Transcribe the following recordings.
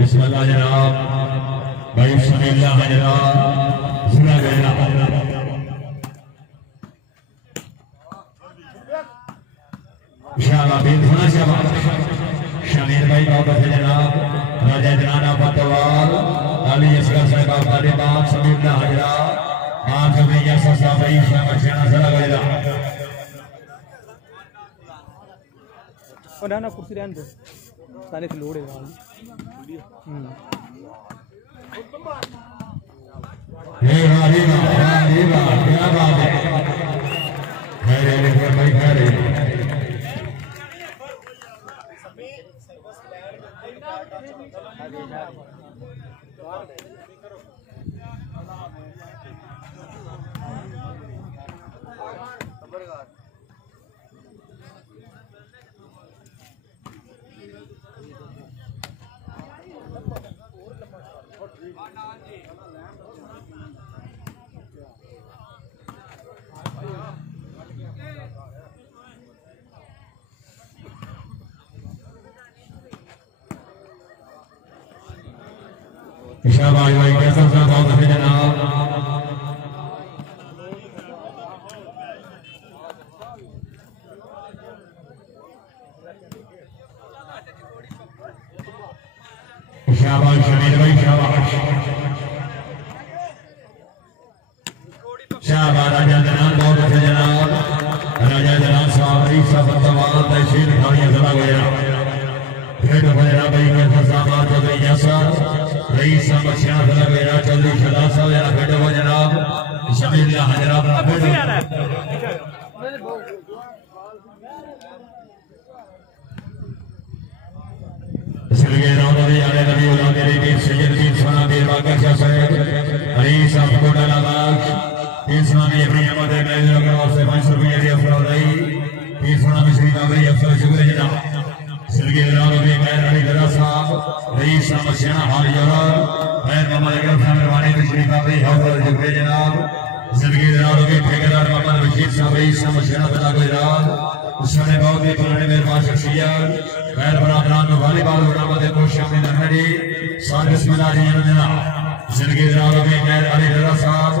बिस्मिल्लाह जनाब भाई बिस्मिल्लाह जनाब सुना गया शाबाश सुना शाबाश शमीर भाई बहुत अच्छे जनाब राजा जनाना फतवाल अली असगर साहब तालिबान समीउल्लाह हजरा आप सब ये ससा भाई शाबाश सुना गया और ना कुर्सी रहने दो साले से लोड है ये क्या बात है खैर भाई खैर शाबाश भाई कैसा सा बहुत अच्छे जनाब शाबाश शमीर भाई शाबाश शाबाश राजा जनाब बहुत अच्छे जनाब राजा जनाब साहब सब तमाम तहसील खानियां चला गया फिर बजरा भाई कैसा साहब चौधरी जैसा रईस समस्या चला गया चौधरी शला साहब जरा बैठो हो जनाब बिस्मिल्लाह हजरा सिलगे राउंड आले नबी उला मेरे बीर सैयद बीर सोना बीर बाकर शाह साहब रईस कोटा लाख इस्लामी अपनी अहमद मैल अग्रवाल से 500 रुपये दिया फरमाई बीर सोना मिश्री नागरी अफसर शुक्र जनाब सिलगे राउंड मैल अली दरा साहब रईस समस्या हाल जरा मैं मोहम्मद अकरम साहब रवानी तशरीफ आवरी हौसला शुक्र जनाब सिलगे राउंड के ठेकेदार मोहम्मद बशीर साहब रईस समस्या तला गुजरात उसने बहुत ही पुराने मेहरबान शख्सियत खैर बरादरान में वालीबाल बरामद को शामिल नहरी साल बिस्मिल्लाह जनाब जिंदगी रालों में खैर अली दरा साहब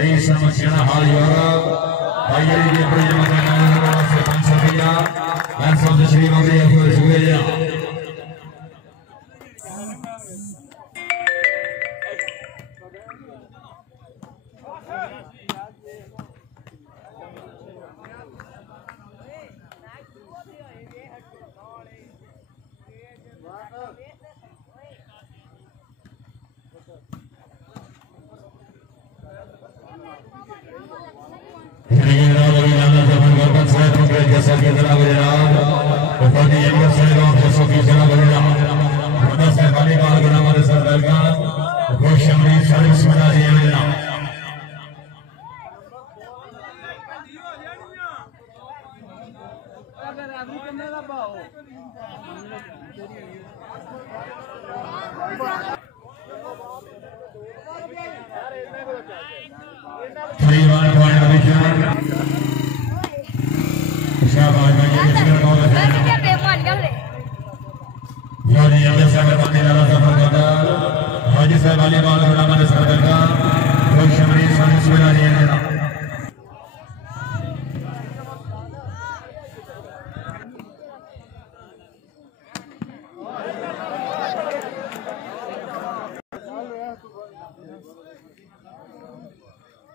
रईस समस्या हाल यूरोप भाई अली के बड़ी जमात में से 500 रुपया मैं सब तशरीफ आवरी अफसर शुक्रिया जैसा कि जनाब जनाब वफादी अमीर साहब जैसा कि जनाब जनाब खुदा से वाली बात गुनाह वाले सरदार का खुश अमरीद सर्विस बना दिया जनाब शाबाश भाई ये इसका बहुत अच्छा हाजी अब्दुल साहब बंदे वाला सफर करता हाजी साहब वाली बात बड़ा मन सरदार का कोई शमरी सर्विस बना दिया है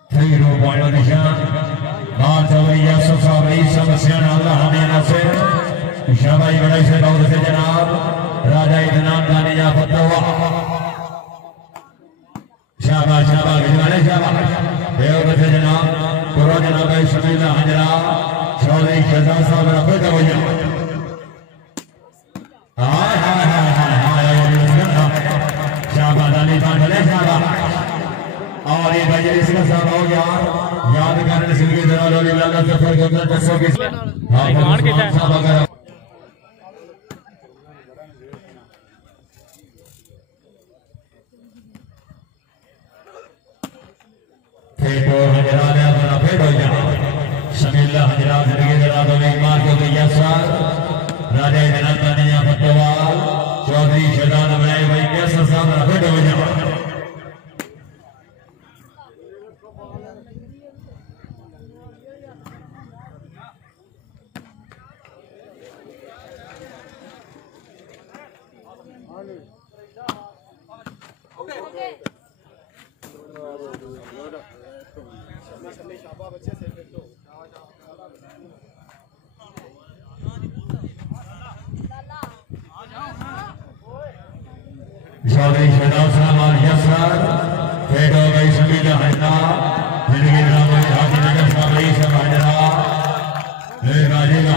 थ्री रो पॉइंट निशान बात हो गई है सब रईस समस्या अल्लाह हमें नसीब शाबाश बड़े से बहुत से जनाब राजा इनाम दानी या फतवा शाबाश शाबाश भिजवाने शाबाश देव से जनाब पूरा जनाब बिस्मिल्लाह हजरा चौधरी शहजाद साहब रखो तो भैया हाय हाय हाय हाय हाय शाबाश अली खान चले शाबाश और ये भाई इसका साहब हो गया याद करने से भी जरा लोग लाला सफर करना दसों की हां गान के साहब अगर जनाब इकबाल चौधरी यशर राजा जनातानिया फतवाल चौधरी शहजाद इब्राहिम भाई कैसर साहब रफेट हो जाओ चौधरी शहजाद साहब और यशर फेट हो गई समीला हजरा जिंदगी ड्रामा हाजी नगर साहब रही सब हजरा राजेगा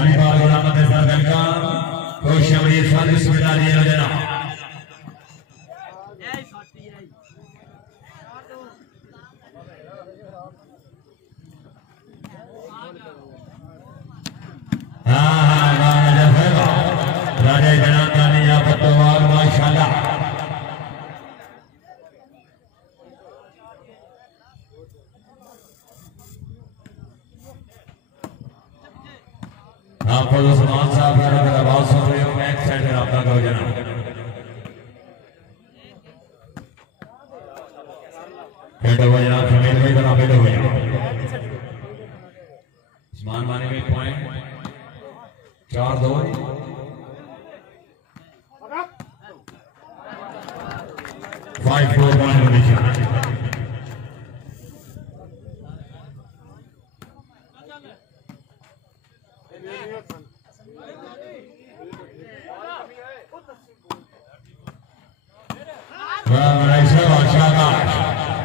हनीफाल गुलाम सर वेलकम खुश अमरीर साहब बिस्मिल्लाह लिए रजना राजा जनातानिया फतवाल माशाल्लाह आप उस्मान साहब अगर आवाज सुन रहे हो बैक साइड में आपका करो जना बेटा हो जना फीमेल में बना बेटा हो जना उस्मान माने में पॉइंट 4-2 5-4 पॉइंट नीचे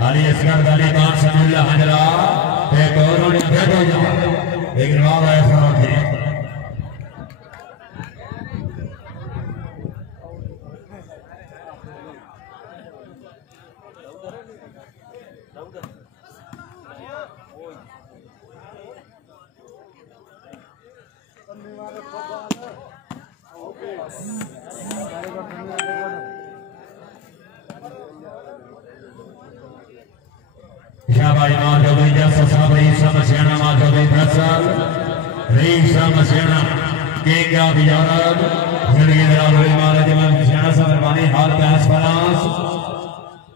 अली असगर अली खान समीला हजरा एक और उन्हें भेट हो जाओ लेकिन बाबा ऐसा होते शाबाश मां चौधरी जैसा साहब ईसा मसीना मां चौधरी फैसल ईसा मसीना किंग ऑफ यूरोप जिंदगी दराज महाराज जमान मसीना साहब मेहरबानी हाल बहस फरांस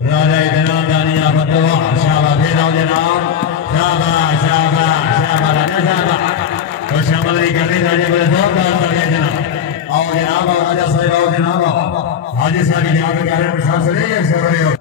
राजा जनातानिया फतवा शाबाश भेजाओ जनाब शाबाश शाबाश शाबाश राजा शाबाश तो शामिल नहीं करने राजा बड़े जोरदार कर गए जनाब आओ जनाब और राजा साहब आओ जनाब हाजी साहब की याद कर प्रशासन से नहीं सर रहे हो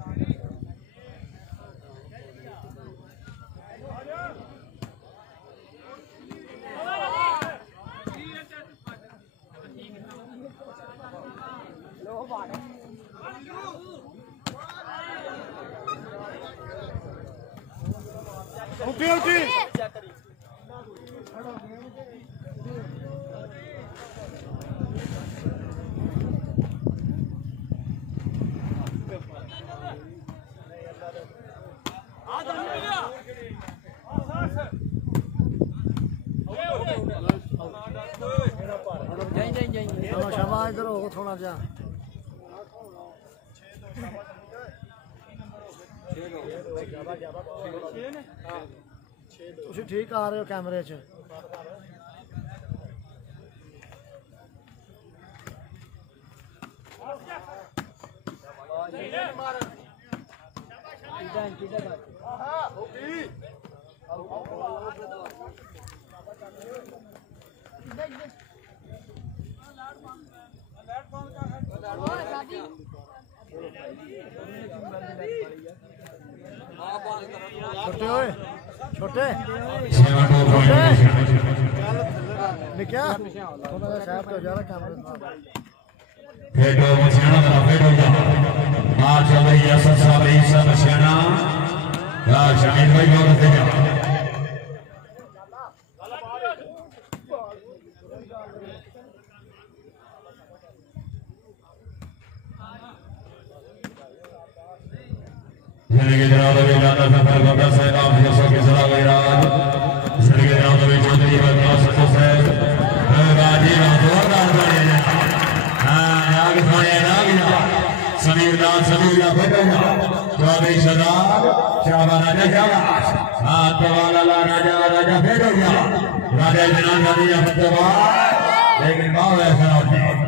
इधर हो थोड़ा जा तुसी ठीक आ रहे हो कैमरे च छोटे होए छोटे क्या साहब तो जा रहा कैमरे फेटो मसीना का फेटो जा मां चौधरी यशर साहब ईसा मसीना या शामिल भाई और से जा जिंदगी जनाब जाता सफर बाबा साहब आप जैसा के सलाह गैराज जिंदगी जनाब चौधरी बदला सतो साहब राजी जोरदार बने हां नाग खाने नाग समीर बैठो चौधरी शहजाद शाबाश राजा शाबाश हां तो वाला राजा बैठो राजा जनाब गांधी या फतेहाबाद लेकिन बाहर है शराब जी